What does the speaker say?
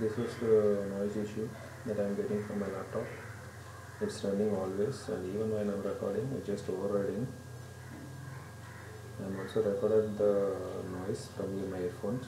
This is the noise issue that I am getting from my laptop. It's running always, and even when I'm recording, it's just overriding. I'm also recorded the noise from my earphones.